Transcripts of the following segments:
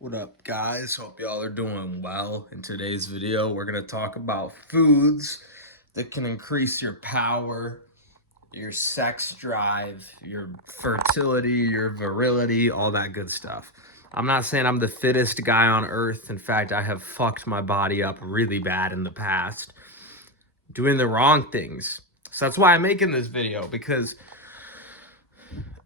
What up, guys? Hope y'all are doing well. In today's video, we're going to talk about foods that can increase your power, your sex drive, your fertility, your virility, all that good stuff. I'm not saying I'm the fittest guy on earth. In fact, I have fucked my body up really bad in the past, doing the wrong things. So that's why I'm making this video, because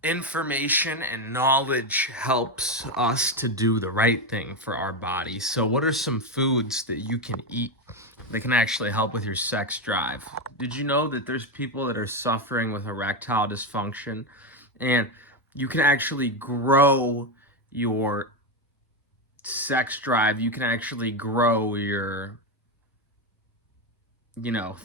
information and knowledge helps us to do the right thing for our body. So what are some foods that you can eat that can actually help with your sex drive? Did you know that there's people that are suffering with erectile dysfunction, and you can actually grow your sex drive? You can actually grow your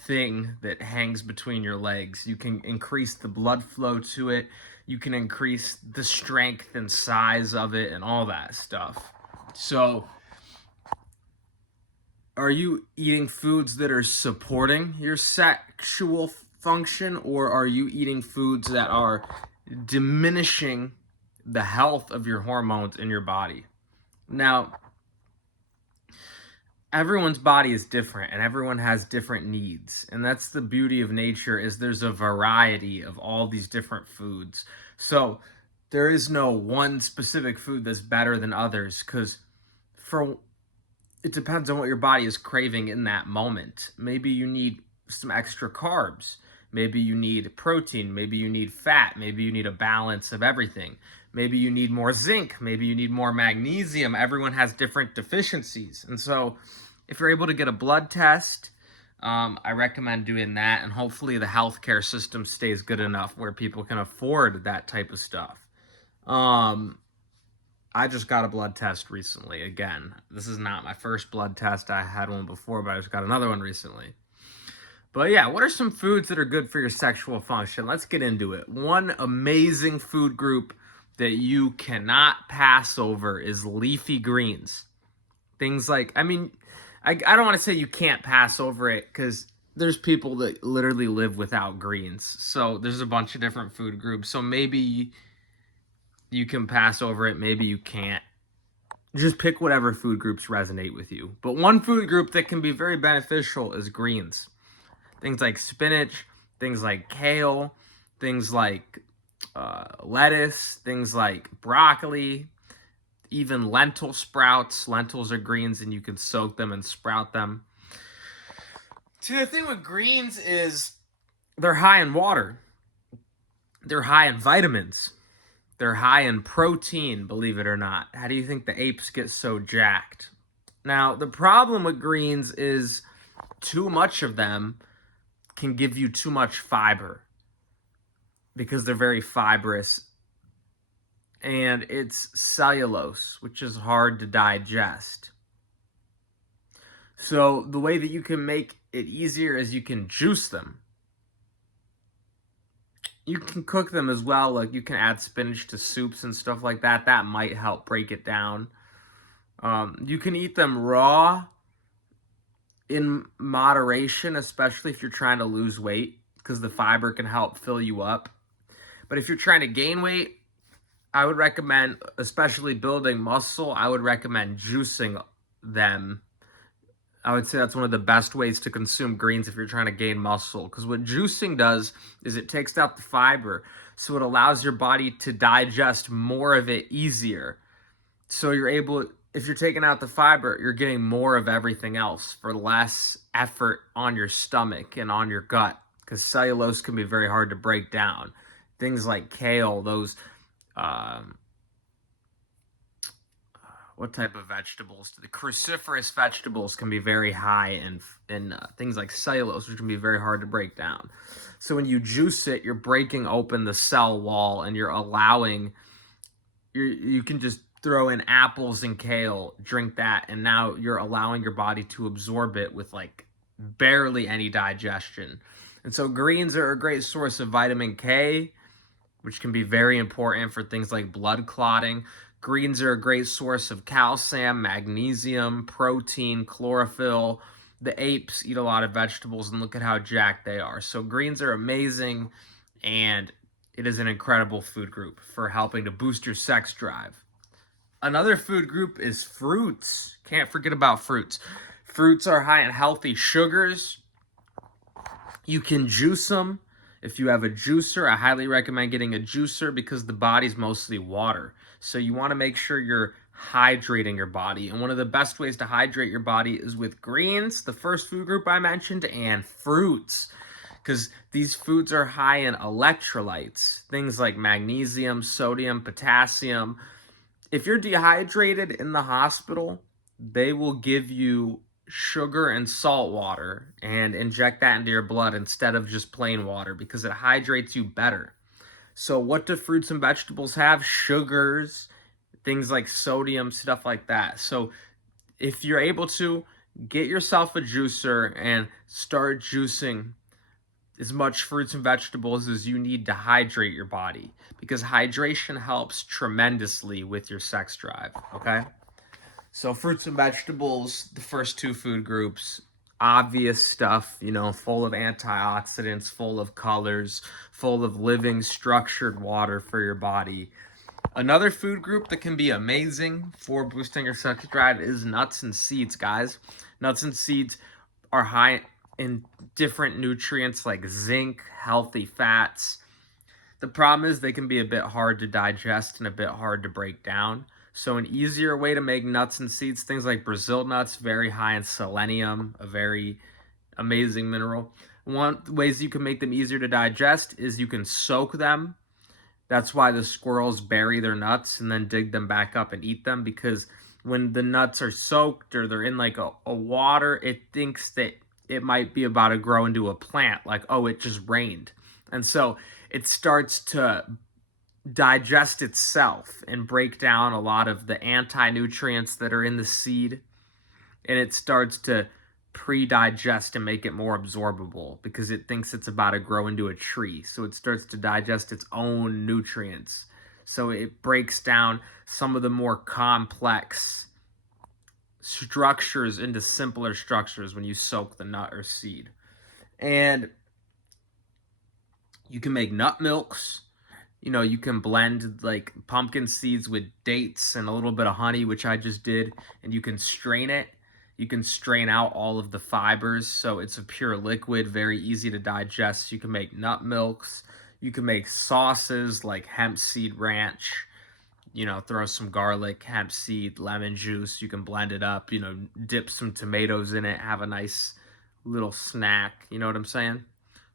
thing that hangs between your legs. You can increase the blood flow to it. You can increase the strength and size of it and all that stuff. So, are you eating foods that are supporting your sexual function, or are you eating foods that are diminishing the health of your hormones in your body? Now, everyone's body is different and everyone has different needs, and that's the beauty of nature, is there's a variety of all these different foods. So there is no one specific food that's better than others, because for it depends on what your body is craving in that moment. Maybe you need some extra carbs, maybe you need protein, maybe you need fat, maybe you need a balance of everything. Maybe you need more zinc, maybe you need more magnesium. Everyone has different deficiencies. And so if you're able to get a blood test, I recommend doing that, and hopefully the healthcare system stays good enough where people can afford that type of stuff. I just got a blood test recently. Again, this is not my first blood test. I had one before, but I just got another one recently. But yeah, what are some foods that are good for your sexual function? Let's get into it. One amazing food group that you cannot pass over is leafy greens. Things like, I don't want to say you can't pass over it, because there's people that literally live without greens. So there's a bunch of different food groups. So maybe you can pass over it, maybe you can't. Just pick whatever food groups resonate with you. But one food group that can be very beneficial is greens. Things like spinach, things like kale, things like lettuce, things like broccoli, even lentil sprouts. Lentils are greens, and you can soak them and sprout them. See, the thing with greens is they're high in water. They're high in vitamins. They're high in protein, believe it or not. How do you think the apes get so jacked? Now, the problem with greens is too much of them can give you too much fiber, because they're very fibrous, and it's cellulose, which is hard to digest. So the way that you can make it easier is you can juice them. You can cook them as well. Like, you can add spinach to soups and stuff like that. That might help break it down. You can eat them raw in moderation, especially if you're trying to lose weight, because the fiber can help fill you up. But if you're trying to gain weight, I would recommend, especially building muscle, I would recommend juicing them. I would say that's one of the best ways to consume greens if you're trying to gain muscle, because what juicing does is it takes out the fiber, so it allows your body to digest more of it easier. So you're able, if you're taking out the fiber, you're getting more of everything else for less effort on your stomach and on your gut, because cellulose can be very hard to break down. Things like kale, those what type of vegetables? The cruciferous vegetables can be very high in things like cellulose, which can be very hard to break down. So when you juice it, you're breaking open the cell wall, and you're allowing, you can just throw in apples and kale, drink that, and now you're allowing your body to absorb it with like barely any digestion. And so greens are a great source of vitamin K, which can be very important for things like blood clotting. Greens are a great source of calcium, magnesium, protein, chlorophyll. The apes eat a lot of vegetables, and look at how jacked they are. So greens are amazing, and it is an incredible food group for helping to boost your sex drive. Another food group is fruits. Can't forget about fruits. Fruits are high in healthy sugars. You can juice them. If you have a juicer, I highly recommend getting a juicer because the body's mostly water. So you want to make sure you're hydrating your body. And one of the best ways to hydrate your body is with greens, the first food group I mentioned, and fruits. Because these foods are high in electrolytes, things like magnesium, sodium, potassium. If you're dehydrated in the hospital, they will give you sugar and salt water and inject that into your blood instead of just plain water because it hydrates you better. So, what do fruits and vegetables have? Sugars, things like sodium, stuff like that. So, if you're able to, get yourself a juicer and start juicing as much fruits and vegetables as you need to hydrate your body because hydration helps tremendously with your sex drive. Okay. So, fruits and vegetables, the first two food groups, obvious stuff, full of antioxidants, full of colors, full of living, structured water for your body. Another food group that can be amazing for boosting your sex drive is nuts and seeds, guys. Nuts and seeds are high in different nutrients like zinc, healthy fats. The problem is they can be a bit hard to digest and a bit hard to break down. So, an easier way to make nuts and seeds, things like Brazil nuts, very high in selenium, a very amazing mineral. One ways you can make them easier to digest is you can soak them. That's why the squirrels bury their nuts and then dig them back up and eat them because when the nuts are soaked or they're in like a water, it thinks that it might be about to grow into a plant, like, oh, it just rained. And so it starts to digest itself and break down a lot of the anti-nutrients that are in the seed, and it starts to pre-digest and make it more absorbable because it thinks it's about to grow into a tree. So it starts to digest its own nutrients. So it breaks down some of the more complex structures into simpler structures when you soak the nut or seed. And you can make nut milks. You can blend like pumpkin seeds with dates and a little bit of honey, which I just did, and you can strain it. You can strain out all of the fibers, so it's a pure liquid, very easy to digest. You can make nut milks. You can make sauces like hemp seed ranch. Throw some garlic, hemp seed, lemon juice. You can blend it up, dip some tomatoes in it, have a nice little snack. You know what I'm saying?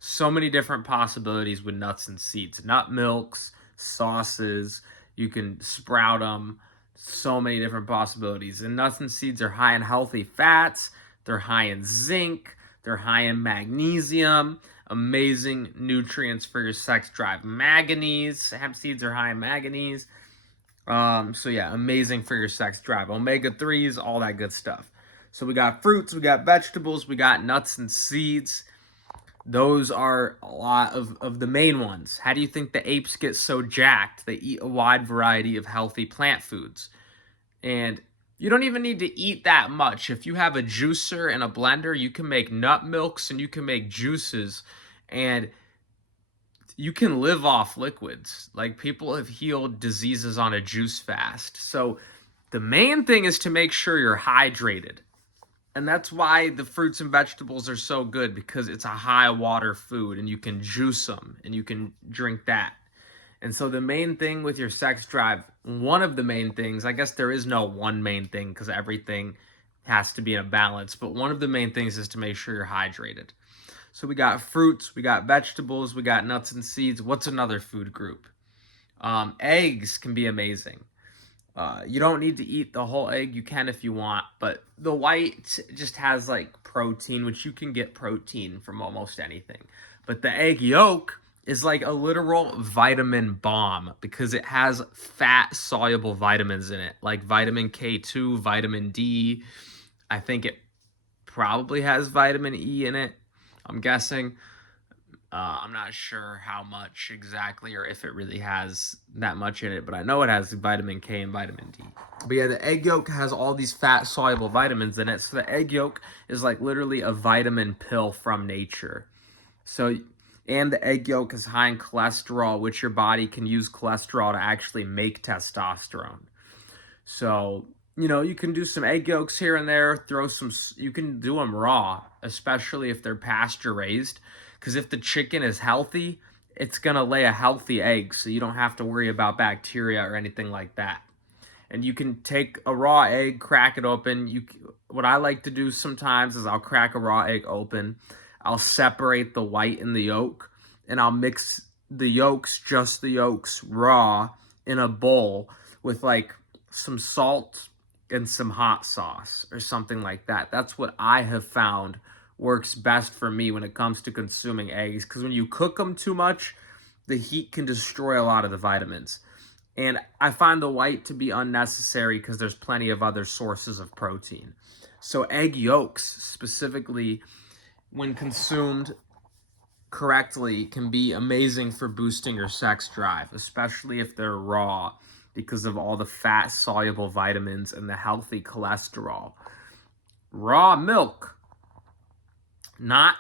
So many different possibilities with nuts and seeds. Nut milks, sauces, you can sprout them. So many different possibilities. And nuts and seeds are high in healthy fats, they're high in zinc, they're high in magnesium, amazing nutrients for your sex drive. Manganese, hemp seeds are high in manganese. So yeah, amazing for your sex drive. Omega-3s, all that good stuff. So we got fruits, we got vegetables, we got nuts and seeds. Those are a lot of the main ones. How do you think the apes get so jacked? They eat a wide variety of healthy plant foods. And you don't even need to eat that much. If you have a juicer and a blender, you can make nut milks and you can make juices. And you can live off liquids. Like people have healed diseases on a juice fast. So the main thing is to make sure you're hydrated. And that's why the fruits and vegetables are so good because it's a high water food and you can juice them and you can drink that. And so the main thing with your sex drive, one of the main things, I guess there is no one main thing because everything has to be in a balance, but one of the main things is to make sure you're hydrated. So we got fruits, we got vegetables, we got nuts and seeds. What's another food group? Eggs can be amazing. You don't need to eat the whole egg. You can if you want, but the white just has like protein, which you can get protein from almost anything. But the egg yolk is like a literal vitamin bomb because it has fat soluble vitamins in it, like vitamin K2, vitamin D. I think it probably has vitamin E in it. I'm guessing. I'm not sure how much exactly or if it really has that much in it, but I know it has vitamin K and vitamin D. But yeah, the egg yolk has all these fat soluble vitamins in it. So the egg yolk is like literally a vitamin pill from nature. So, and the egg yolk is high in cholesterol, which your body can use cholesterol to actually make testosterone. So, you can do some egg yolks here and there, you can do them raw, especially if they're pasture raised. Because if the chicken is healthy, it's going to lay a healthy egg. So you don't have to worry about bacteria or anything like that. And you can take a raw egg, crack it open. What I like to do sometimes is I'll crack a raw egg open. I'll separate the white and the yolk, and I'll mix just the yolks, raw in a bowl with like some salt and some hot sauce or something like that. That's what I have found works best for me when it comes to consuming eggs, because when you cook them too much, the heat can destroy a lot of the vitamins. And I find the white to be unnecessary because there's plenty of other sources of protein. So egg yolks, specifically when consumed correctly, can be amazing for boosting your sex drive, especially if they're raw, because of all the fat soluble vitamins and the healthy cholesterol. Raw milk, not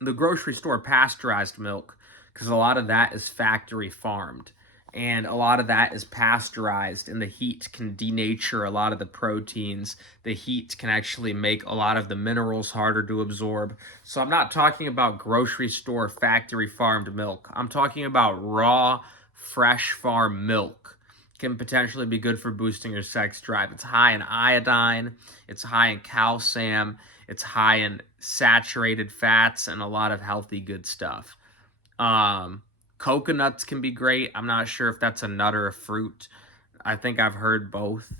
the grocery store pasteurized milk, because a lot of that is factory farmed. And a lot of that is pasteurized, and the heat can denature a lot of the proteins. The heat can actually make a lot of the minerals harder to absorb. So I'm not talking about grocery store factory farmed milk. I'm talking about raw, fresh farm milk. Can potentially be good for boosting your sex drive. It's high in iodine, it's high in calcium, it's high in saturated fats, and a lot of healthy, good stuff. Coconuts can be great. I'm not sure if that's a nut or a fruit. I think I've heard both.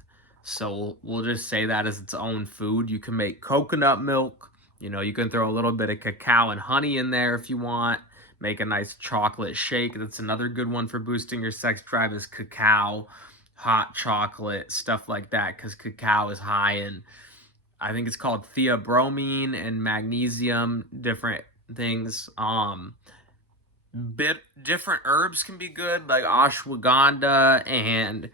So we'll just say that as its own food. You can make coconut milk. You can throw a little bit of cacao and honey in there if you want. Make a nice chocolate shake. That's another good one for boosting your sex drive, is cacao, hot chocolate, stuff like that. Because cacao is high in, I think it's called theobromine and magnesium, different things. Different herbs can be good, like ashwagandha and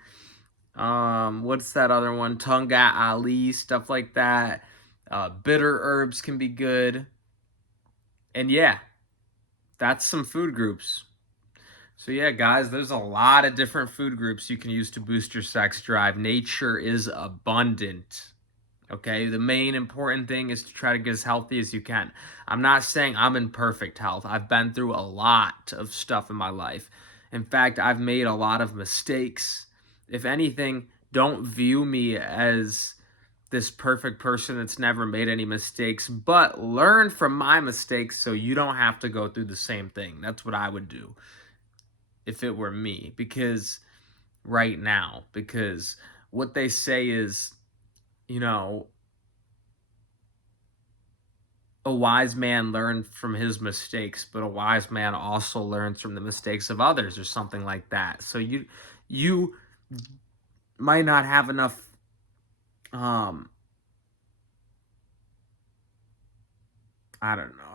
what's that other one, Tungat Ali, stuff like that. Bitter herbs can be good. And yeah, that's some food groups. So yeah, guys, there's a lot of different food groups you can use to boost your sex drive. Nature is abundant. Okay, the main important thing is to try to get as healthy as you can. I'm not saying I'm in perfect health. I've been through a lot of stuff in my life. In fact, I've made a lot of mistakes. If anything, don't view me as this perfect person that's never made any mistakes, but learn from my mistakes so you don't have to go through the same thing. That's what I would do if it were me, because right now, because what they say is, you know, a wise man learned from his mistakes, but a wise man also learns from the mistakes of others, or something like that. So you might not have enough I don't know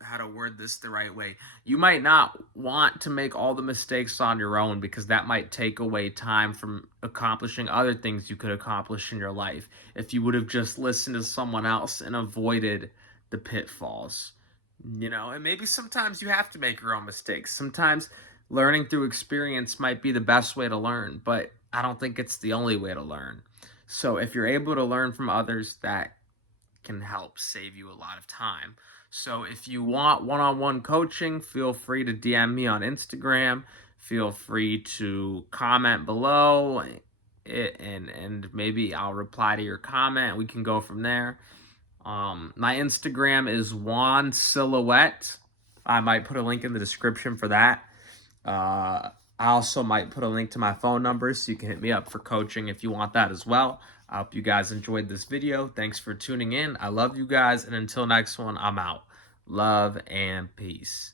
how to word this the right way. You might not want to make all the mistakes on your own, because that might take away time from accomplishing other things you could accomplish in your life if you would have just listened to someone else and avoided the pitfalls. And maybe sometimes you have to make your own mistakes. Sometimes learning through experience might be the best way to learn, but I don't think it's the only way to learn. So if you're able to learn from others, that can help save you a lot of time. So if you want one-on-one coaching, feel free to DM me on Instagram. Feel free to comment below, and maybe I'll reply to your comment. We can go from there. My Instagram is Juan Silhouette. I might put a link in the description for that. I also might put a link to my phone number so you can hit me up for coaching if you want that as well. I hope you guys enjoyed this video. Thanks for tuning in. I love you guys, and until next one, I'm out. Love and peace.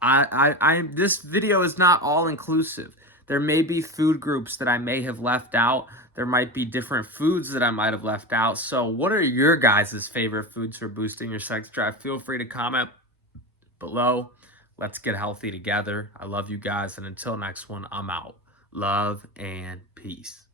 This video is not all inclusive. There may be food groups that I may have left out. There might be different foods that I might have left out. So what are your guys' favorite foods for boosting your sex drive? Feel free to comment below. Let's get healthy together. I love you guys, and until next one, I'm out. Love and peace.